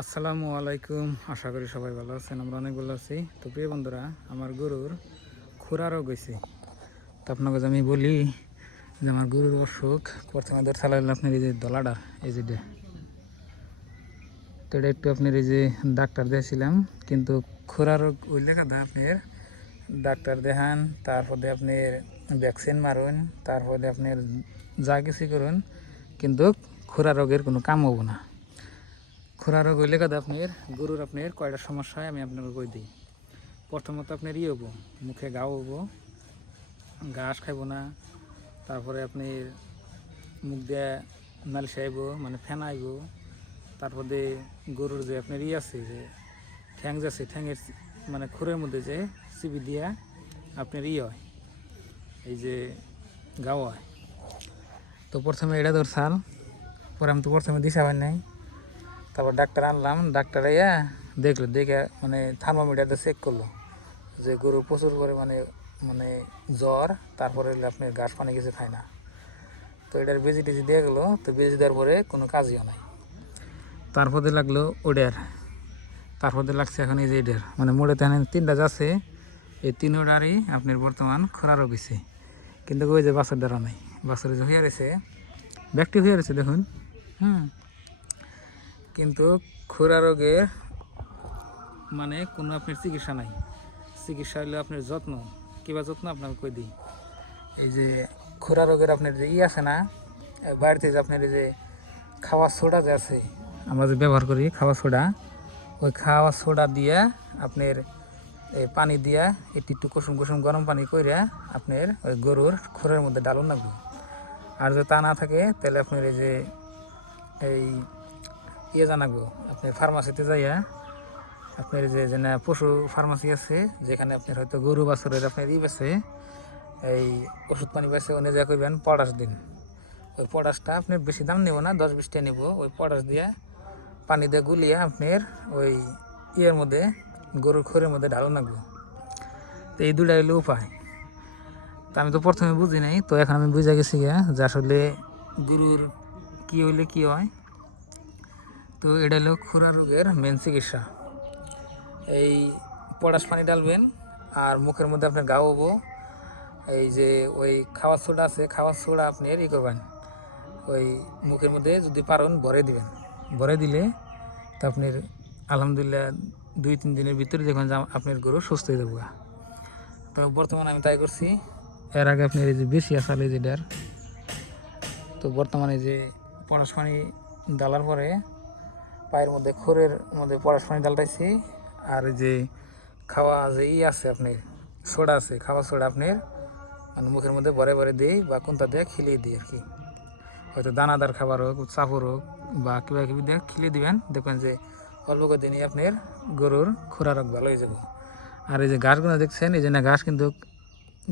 আসসালামু আলাইকুম। আশা করি সবাই ভালো আছেন, আমরা অনেক ভালো আছি। তো প্রিয় বন্ধুরা, আমার গরুর খুরা রোগ হয়েছে। তো আপনাকে আমি বলি যে আমার গরুর অসুখ প্রথমে ধর চালাইলে আপনার এই যে দলাডা, এই যে তো এটা একটু আপনার এই যে ডাক্তার দিয়েছিলাম, কিন্তু খুরা রোগ হইলে কাদা আপনার ডাক্তার দেখান, তারপরে আপনার ভ্যাকসিন মারুন, তারপরে আপনার যা কিছু করুন, কিন্তু খুরা রোগের কোনো কাম হবো না। খুরা রোগ হইলে কাদা আপনার গরুর আপনার কয়টা সমস্যা হয় আমি আপনাকে কই দিই। প্রথমত আপনার হবো, মুখে গাও হবো, ঘাস খাইব না, তারপরে আপনি মুখ দিয়ে নালিশ আইব, মানে ফেনা আইব। তারপরে গরুর যে আপনার আছে যে ঠ্যাং যাচ্ছে, ঠ্যাঙের মানে খুরের মধ্যে যে চিবি দিয়া আপনার হয়, এই যে গাও হয়। তো প্রথমে এটা ধরছাল, পরে আমি তো প্রথমে দিশা পাই নাই, তারপর ডাক্তার আনলাম, ডাক্তার আইয়া দেখলো, দেখে মানে থার্মোমিটারটা চেক করলো যে গরু প্রচুর পরিমাণে মানে জ্বর, তারপরে আপনার ঘাস পানি কিছু খায় না। তো এটার বেজি টেজি দিয়ে গেলো, তো বেজি দেওয়ার পরে কোনো কাজইও নাই। তারপরে লাগলো ওডার, তারপরে লাগছে এখন এই যে এডার, মানে মোড়ে তেন তিনটা যাচ্ছে, এই তিনোটারই আপনার বর্তমান খরা রোগ হয়েছে। কিন্তু ওই যে বাছর দ্বারা নাই, বাছর যে হয়ে রয়েছে, ব্যক্তি হয়ে রয়েছে দেখুন। কিন্তু খরা রোগে মানে কোনো আপনার চিকিৎসা নাই। চিকিৎসা হলে আপনার যত্ন, কিবা যত্ন আপনার কই দিই। এই যে খোরা রোগের আপনার যে আছে না, বাড়িতে যে আপনার এই যে খাওয়ার সোডা যে আছে, আমরা যে ব্যবহার করি খাওয়ার সোডা, ওই খাওয়ার সোডা দিয়া আপনার এই পানি দিয়া একটু একটু কুসুম কুসুম গরম পানি কইরা আপনার ওই গরুর খোরের মধ্যে ডালুন লাগবে। আর যদি তা না থাকে তাহলে আপনার এই যে এই জানাবো, আপনার ফার্মাসিতে যাইয়া আপনার যে না পশু ফার্মাসি আছে, যেখানে আপনার হয়তো গরু বাছুরের আপনার বেছে এই ওষুধ পানি বেছে, ওনে যা করবেন পটাশ দিন। ওই পটাশটা আপনি বেশি দাম নেব না, 10-20 টাকা নেব। ওই পটাশ দিয়ে পানি দিয়ে গুলিয়ে আপনার ওই মধ্যে গরুর খোরের মধ্যে ঢালো লাগবে। তো এই দুটা হইলে উপায়। তো আমি তো প্রথমে বুঝি নাই, তো এখন আমি বুঝে গেছি গিয়া যে আসলে গরুর কী হইলে কী হয়। তো এটা হলো খুরা রোগের মেন চিকিৎসা। এই পটাশ পানি ডালবেন, আর মুখের মধ্যে আপনার গা হবো। এই যে ওই খাওয়ার সোডা আছে, খাওয়ার সোডা আপনি করবেন ওই মুখের মধ্যে, যদি পারেন ভরে দিবেন। ভরে দিলে তো আপনার আলহামদুলিল্লাহ 2-3 দিনের ভিতরে দেখবেন যে আপনার গরু সুস্থ হয়ে যাবো। তো বর্তমানে আমি তাই করছি। এর আগে আপনার এই যে বেশি আসালে যেটার, তো বর্তমানে যে পটাশ পানি ডালার পরে পায়ের মধ্যে খোরের মধ্যে পটাশ পানি ডালটাইছি। আর যে খাওয়া যে আছে আপনার সোডা আছে, খাওয়া সোডা আপনার মানে মুখের মধ্যে ভরে ভরে দিই, বা কোনটা দিয়ে খিলিয়ে দিই আর কি। হয়তো দানাদার খাবার হোক, চাপড় হোক, বা কিবা কিবি দিয়ে খিলিয়ে দিবেন, দেখবেন যে অল্প কদিনই আপনার গরুর খোরা রোগ ভালো হয়ে যাবে। আর এই যে ঘাসগুলো দেখছেন, এই যে না ঘাস কিন্তু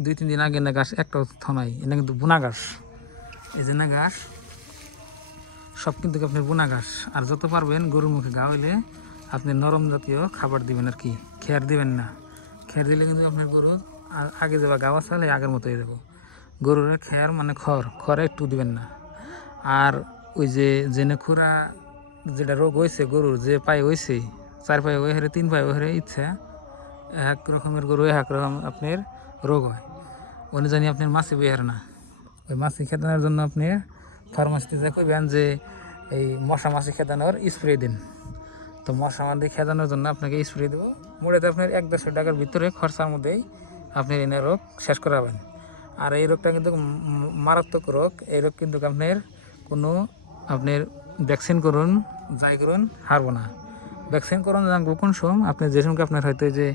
2-3 দিন আগে না ঘাস একটা থনাই, এটা কিন্তু বুনা ঘাস। এই যে না ঘাস সব কিন্তু আপনার বুনা ঘাস। আর যত পারবেন গরুর মুখে গা হইলে আপনি নরম জাতীয় খাবার দিবেন আর কি, খেয়ার দিবেন না। খেয়ার দিলে কিন্তু আপনার গরু আগে যাবা গাওয়া চালে আগের মতো হয়ে যাবো। গরুর খেয়ার মানে খড় একটু দিবেন না। আর ওই যে জেনে খুরা যেটা রোগ হয়েছে গরুর, যে পায়ে হয়েছে 4 পায়ে ওই হারে 3 পায়ে ওই হারে ইচ্ছা, এক রকমের গরু এক রকম আপনার রোগ হয়। জানি আপনার মাছি বের না, ওই মাছি খেদানোর জন্য আপনি ফার্মাসিতে যা কইবেন যে এই মশা মাছি খেদানোর স্প্রে দিন। তো মশা মাছি খেদানোর জন্য আপনাকে স্প্রে দেবো। মোটামুটি আপনার 100-150 টাকার ভিতরে খরচার মধ্যেই আপনি এনে রোগ শেষ করাবেন। আর এই রোগটা কিন্তু মারাত্মক রোগ। এই রোগ কিন্তু আপনার কোনো আপনার ভ্যাকসিন করুন যাই করুন হারবো না। ভ্যাকসিন করুন জানবো কোন সময় আপনি, যে সময় আপনার হয়তো যে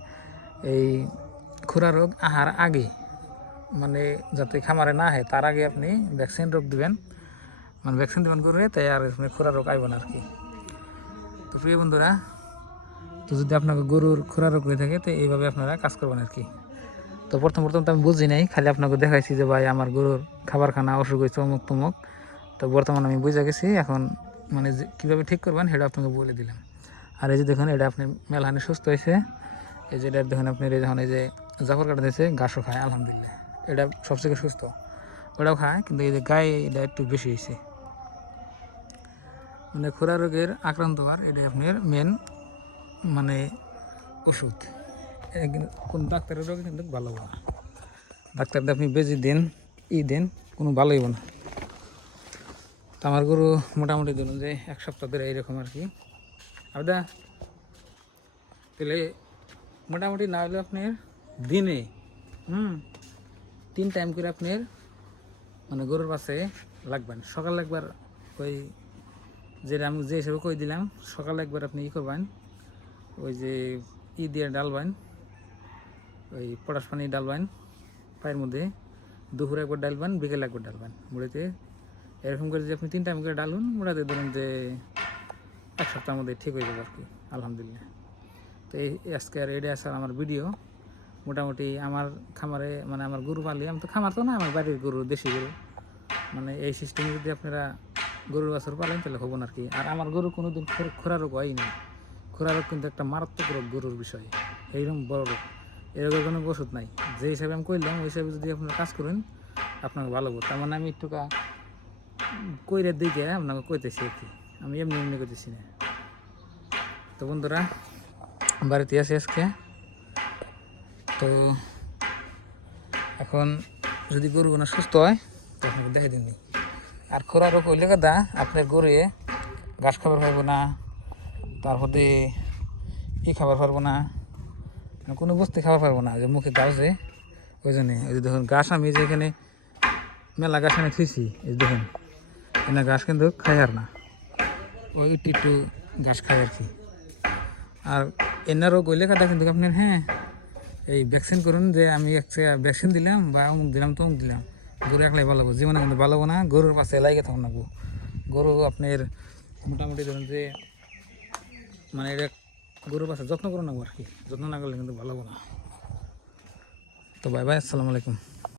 এই খুরা রোগ আহার আগে, মানে যাতে খামারে না হয় তার আগে আপনি ভ্যাকসিন রোগ দিবেন, মানে ভ্যাকসিন দেবেন করে, তাই আর খুরা রোগ আইব না আর কি। তো প্রিয় বন্ধুরা, তো যদি আপনাকে গরুর খুরা রোগ হয়ে থাকে তো এইভাবে আপনারা কাজ করবেন আর কি। তো প্রথম তো আমি বুঝি নাই, খালি আপনাকে দেখাইছি যে ভাই আমার গরুর খাবার খানা অসুখ হয়েছে অমুক তমুক। তো বর্তমানে আমি বুঝে গেছি, এখন মানে কীভাবে ঠিক করবেন সেটা আপনাকে বলে দিলাম। আর এই যে দেখুন, এটা আপনি মেলহানি সুস্থ হয়েছে। এই যে এটা দেখুন আপনার এই যখন এই যে জাফর কাটা দিয়েছে, ঘাসও খায় আলহামদুলিল্লাহ, এটা সবথেকে সুস্থ। ওটাও খায়, কিন্তু এই যে গায়ে এটা একটু বেশি হয়েছে। মানে খুরা রোগের আক্রান্ত হওয়ার এটাই আপনার মেন মানে ওষুধ। কোন ডাক্তারের রোগে কিন্তু ভালো হবে না, ডাক্তার আপনি বেজি দেন দেন কোনো ভালোই হবে না। তো আমার গরু মোটামুটি ধরুন যে 1 সপ্তাহ ধরে এইরকম আর কি। আদা তাহলে মোটামুটি না হলে আপনার দিনে 3 টাইম করে আপনার মানে গরুর পাশে লাগবেন। সকালে একবার ওই যেটা আমি যে হিসেবে কই দিলাম, সকালে একবার আপনি করবেন ওই যে দিয়ে ডালবেন, ওই পটাশ পানি ডালবেন পায়ের মধ্যে, দুপুরে একবার ডালবেন, বিকেলে একবার ডালবেন মুড়িতে। এরকম করে যে আপনি 3 টাইম করে ডালুন, মোটাতে ধরুন যে 1 সপ্তাহের মধ্যে ঠিক হয়ে যাবে আর কি, আলহামদুলিল্লাহ। তো এই আজকে আর এটা আসার আমার ভিডিও। মোটামুটি আমার খামারে মানে আমার গরু পালি, আমি তো খামার তো না, আমার বাড়ির গরু, দেশি গরু, মানে এই সিস্টেমে যদি আপনারা গরুর বাছুর পালেন তাহলে হবো না আর কি। আর আমার গরু কোনো দিন খোরা রোগ হয়নি। খোরা রোগ কিন্তু একটা মারাত্মক রোগ গরুর বিষয়ে, এইরকম বড় রোগ, এরকম কোনো ওষুধ নাই। যে হিসাবে আমি কইলাম ওই হিসাবে যদি আপনারা কাজ করেন আপনাকে ভালো হবো। তার মানে আমি একটু কইরে দিকে আপনাকে কইতেছি আর কি, আমি এমনি এমনি করতেছি না। তো বন্ধুরা বাড়িতে আসি আজকে। তো এখন যদি গরুগুলো সুস্থ হয় তো আপনাকে দেখে দিন। আর খোরা রোগ হইলে কথা আপনার গরুয়ে ঘাস খাবার পারবো না, তারপরে খাবার পারবো না, কোনো বস্তু খাবার পারবো না, যে মুখে গাছ যে ওই জন্যে। ওই যে দেখুন ঘাস আমি যে এখানে মেলা ঘাস এনে থুইছি, এই দেখুন এনে ঘাস কিন্তু খাই আর না, ওই একটু ঘাস খাই আর কি। আর এনার রোগ হইলে কথা কিন্তু আপনার এই ভ্যাকসিন করুন, যে আমি একটা ভ্যাকসিন দিলাম বা অমুক দিলাম তমুক দিলাম, গরু একলাই ভালো হবো, জীবনে কিন্তু ভালো হবো না। গরুর পাশে লাগে তখন লাগবো। গরু আপনার মোটামুটি ধরুন যে মানে এটা গরুর পাশে যত্ন করে নেবো আর কি, যত্ন না করলে কিন্তু ভালো হবো না। তো বাই বাই, আসসালামু আলাইকুম।